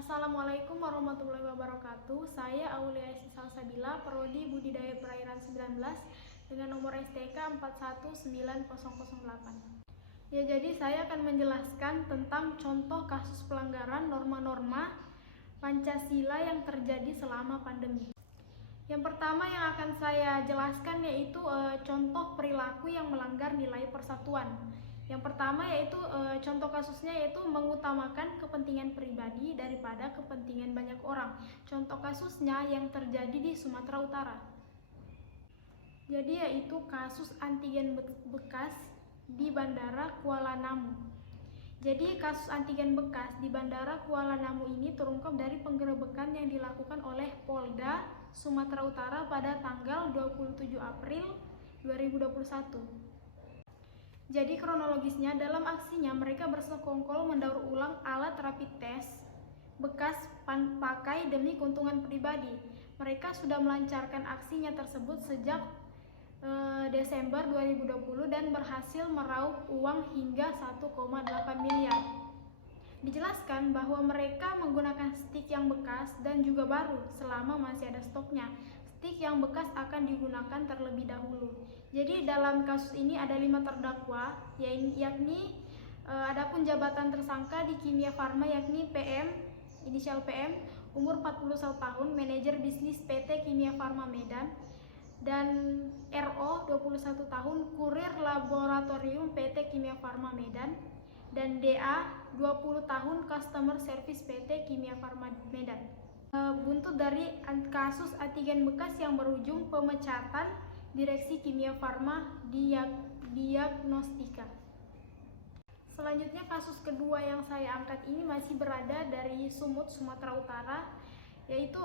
Assalamualaikum warahmatullahi wabarakatuh. Saya Aulia Salsabila, Prodi Budidaya Perairan 19 dengan nomor STK 419008. Ya, jadi saya akan menjelaskan tentang contoh kasus pelanggaran norma-norma Pancasila yang terjadi selama pandemi. Yang pertama yang akan saya jelaskan yaitu contoh perilaku yang melanggar nilai persatuan. Yang pertama yaitu contoh kasusnya yaitu mengutamakan kepentingan pribadi daripada kepentingan banyak orang. Contoh kasusnya yang terjadi di Sumatera Utara. Jadi yaitu kasus antigen bekas di Bandara Kuala Namu. Jadi kasus antigen bekas di Bandara Kuala Namu ini terungkap dari penggerebekan yang dilakukan oleh Polda Sumatera Utara pada tanggal 27 April 2021. Jadi kronologisnya, dalam aksinya mereka bersekongkol mendaur ulang alat rapid test bekas pakai demi keuntungan pribadi. Mereka sudah melancarkan aksinya tersebut sejak Desember 2020 dan berhasil meraup uang hingga 1,8 miliar. Dijelaskan bahwa mereka menggunakan stik yang bekas dan juga baru selama masih ada stoknya. Stik yang bekas akan digunakan terlebih dahulu. Jadi dalam kasus ini ada 5 terdakwa, yakni adapun jabatan tersangka di Kimia Farma yakni PM, inisial PM, umur 41 tahun, manajer bisnis PT Kimia Farma Medan, dan RO 21 tahun, kurir laboratorium PT Kimia Farma Medan, dan DA 20 tahun, customer service PT Kimia Farma Medan. Buntut dari kasus antigen bekas yang berujung pemecatan Direksi Kimia Farma Diagnostika. Selanjutnya kasus kedua yang saya angkat ini masih berada dari Sumut, Sumatera Utara, yaitu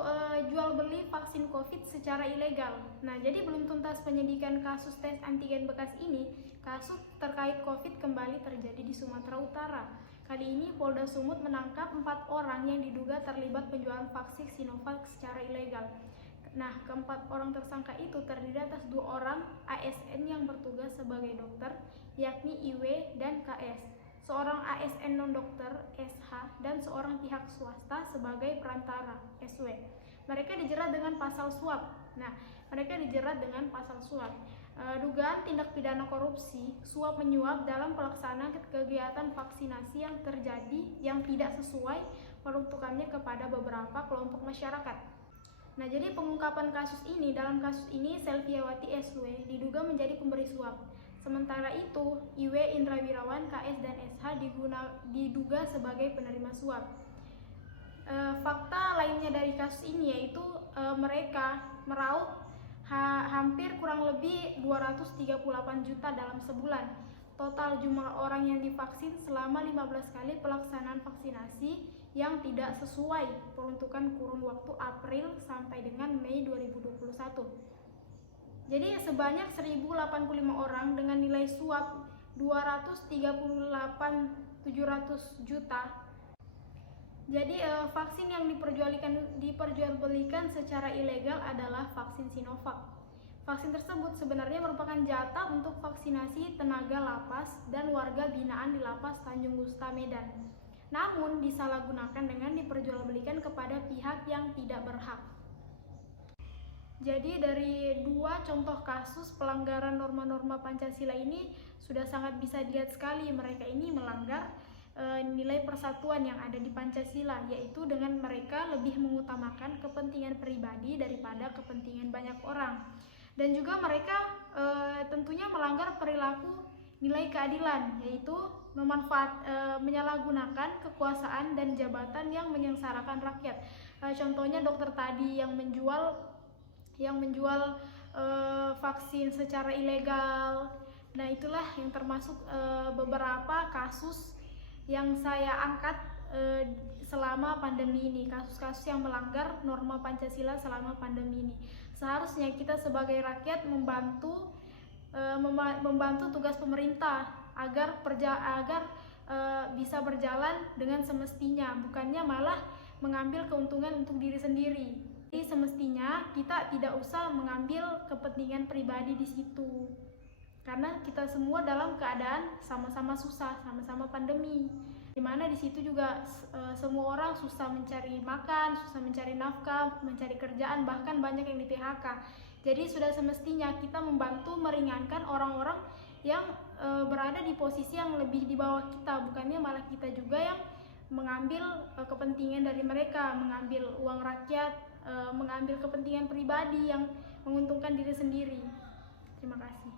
jual beli vaksin COVID secara ilegal. Nah, jadi belum tuntas penyidikan kasus tes antigen bekas ini, kasus terkait COVID kembali terjadi di Sumatera Utara. Kali ini Polda Sumut menangkap 4 orang yang diduga terlibat penjualan vaksin Sinovac secara ilegal. Nah, keempat orang tersangka itu terdiri atas 2 orang ASN yang bertugas sebagai dokter, yakni IW dan KS, seorang ASN non-dokter SH, dan seorang pihak swasta sebagai perantara SW. Mereka dijerat dengan pasal suap. Dugaan tindak pidana korupsi, suap menyuap dalam pelaksanaan kegiatan vaksinasi yang terjadi yang tidak sesuai peruntukannya kepada beberapa kelompok masyarakat. Nah, jadi pengungkapan dalam kasus ini Selviawati SW diduga menjadi pemberi suap. Sementara itu, IW Indra Wirawan, KS dan SH diduga sebagai penerima suap. Fakta lainnya dari kasus ini yaitu mereka meraup hampir kurang lebih 238 juta dalam sebulan. Total jumlah orang yang divaksin selama 15 kali pelaksanaan vaksinasi yang tidak sesuai peruntukan kurun waktu April sampai dengan Mei 2021. Jadi sebanyak 1085 orang dengan nilai suap 238.700 juta. Jadi vaksin yang diperjualbelikan secara ilegal adalah vaksin Sinovac. Vaksin tersebut sebenarnya merupakan jatah untuk vaksinasi tenaga lapas dan warga binaan di Lapas Tanjung Gusta Medan. Namun disalahgunakan dengan diperjualbelikan kepada pihak yang tidak berhak. Jadi dari 2 contoh kasus pelanggaran norma-norma Pancasila ini sudah sangat bisa dilihat sekali mereka ini melanggar nilai persatuan yang ada di Pancasila, yaitu dengan mereka lebih mengutamakan kepentingan pribadi daripada kepentingan banyak orang. Dan juga mereka tentunya melanggar perilaku nilai keadilan, yaitu menyalahgunakan kekuasaan dan jabatan yang menyengsarakan rakyat. Contohnya dokter tadi yang menjual vaksin secara ilegal. Nah, itulah yang termasuk beberapa kasus yang saya angkat selama pandemi ini, kasus-kasus yang melanggar norma Pancasila selama pandemi ini. Seharusnya kita sebagai rakyat membantu tugas pemerintah agar bisa berjalan dengan semestinya, bukannya malah mengambil keuntungan untuk diri sendiri. Jadi semestinya kita tidak usah mengambil kepentingan pribadi di situ. Karena kita semua dalam keadaan sama-sama susah, sama-sama pandemi. Dimana di situ juga semua orang susah mencari makan, susah mencari nafkah, mencari kerjaan, bahkan banyak yang di PHK. Jadi sudah semestinya kita membantu meringankan orang-orang yang berada di posisi yang lebih di bawah kita, bukannya malah kita juga yang mengambil kepentingan dari mereka, mengambil uang rakyat, mengambil kepentingan pribadi yang menguntungkan diri sendiri. Terima kasih.